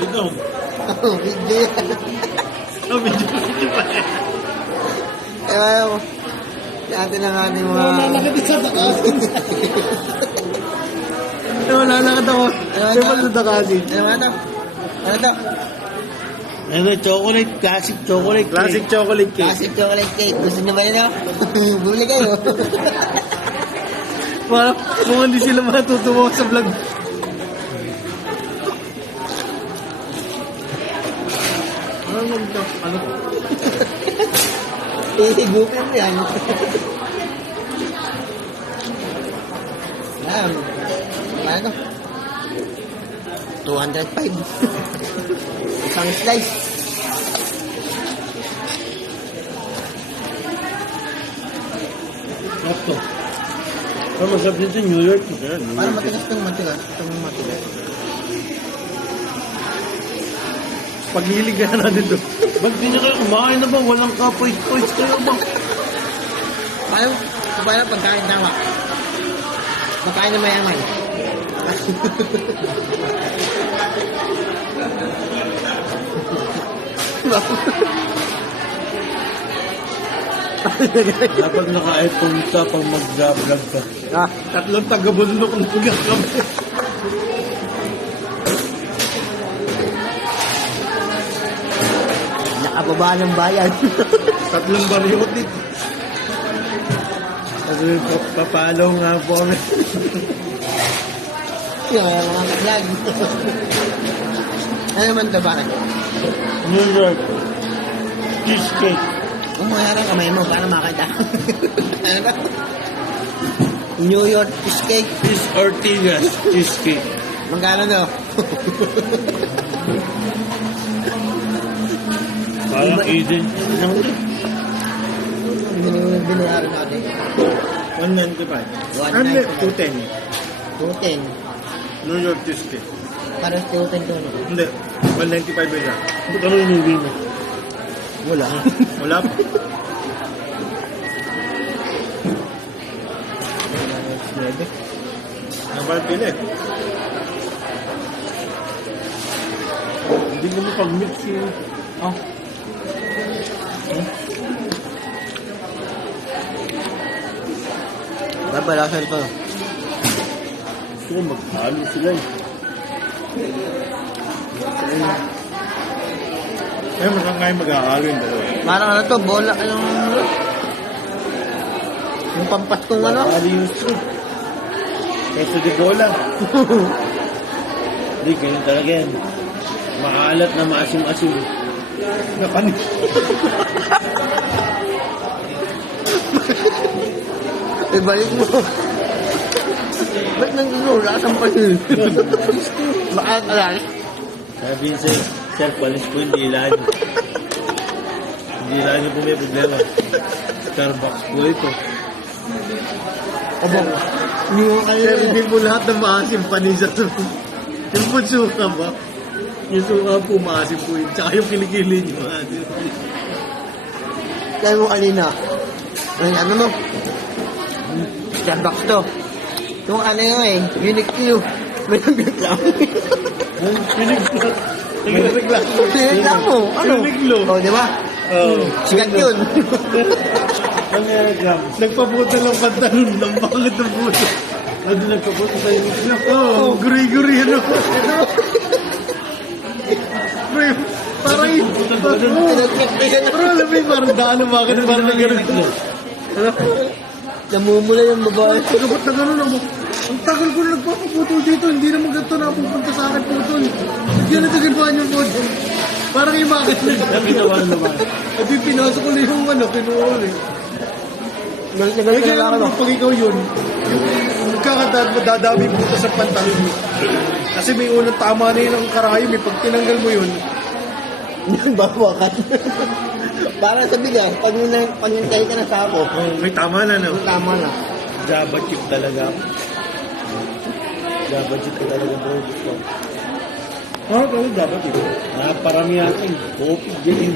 Ito. Video yan. Video pa yan. Ewan mo. Dati na nga ating mga... Lalakad sa dakasin. Lalakad ako. Di ba sa dakasin? Ano? Ano to? Ano, chocolate, classic chocolate cake. Classic chocolate cake. Classic chocolate cake. Gusto nyo ba yun? Bumili kayo. Kung hindi sila matutuwa sa vlog. Ano to? Ano to? Ihigupin mo yan. Ayan. Ano? 205. Isang slice. Ito. Pero masarap dito New York. Parang matigas itong matigas. Itong matigas. Paghilig ka na natin doon. Ba't di na kayo kumain na ba? Walang kapoy-poys kayo ba? Paano pagkain tawa? Pagkain na mayaman. Dapat naka-iPhone ka pag mag-vlog ka. Tatlong taga-bundok na gagawin. Nakababa ng bayan. Tatlong baryotit. Kasi papalaw nga po kami. Yung mga vlog. Ano naman ito ba? New York. Cheesecake. Umayara kamay mo para makita. Ano ba? New York cheesecake. Cheese Ortigas cheesecake. Magkano no? Parang Eden. Binayaran natin. 195. 210. 210. New York cheesecake. Para 210 to. Hindi. 195 isa. Ba't ano yung movie mo? Wala. Wala pa. Nabal pila eh. Hindi mo pag-mix yun. Oh. Babalasan pa. Gusto ko maghalo sila eh. Ayun, makakain maghahalo yung dalawa. Parang ano to, bola, yung pampaskong ano? Maghahalo yung soup. Queso de bola. Hindi, ganyan talaga yan. Maalat na maasim-asim. Nakanin. Ibalik mo. Ba't nang lasang pa yun? Baka kalari. Sabi yun sa'yo, sir, palis po yung dila niyo. Hindi lang niyo po may problema. Starbucks po ito. Aba, hindi mo kayo. Sir, hindi po lahat ng maasim panisa. Yung po suka ba? Yung suka po maasim po yun. Tsaka yung kilikili niyo maasim. Kaya mo kanina. Ay, ano mo? Starbucks to. Yung ano yun eh, Unique Q. May nag-bit lang. Pinigla. Unique lang mo. Ano? Piniglo. O, di ba? Oo. Sigat yun. Ang aerogram. Nagpaputo lang pantalon. Ang pangit ng puto. Ano nagpaputo sa iyo? Oo, guri-guri ano. Pre, parang yun. Pero alam mo yung parang daan ng bakit parang nag-gano'n. Ano? Namumula yung babae. Ba't na gano'n ako? Ang tagal ko na nagpapaputo dito. Hindi naman ganito na pupunta sa akin puto. Hindi na nagagawaan yung puto. Parang yung bakit na. Ginawa naman. At yung pinasok ko na yung ano, kinuha eh. Galit na galit na lang ako. Pag ikaw yun, yung dadami puto sa pantalon mo. Kasi may unang tama na yun ang karayom eh. Pag tinanggal mo yun, Bawakan. Para sa bigas, pag nintay ka na sa ako, may tama na no? tama na. Java chip talaga. Java chip talaga bro. Gusto. Ano talaga Java chip? Parami natin. Coffee, gin,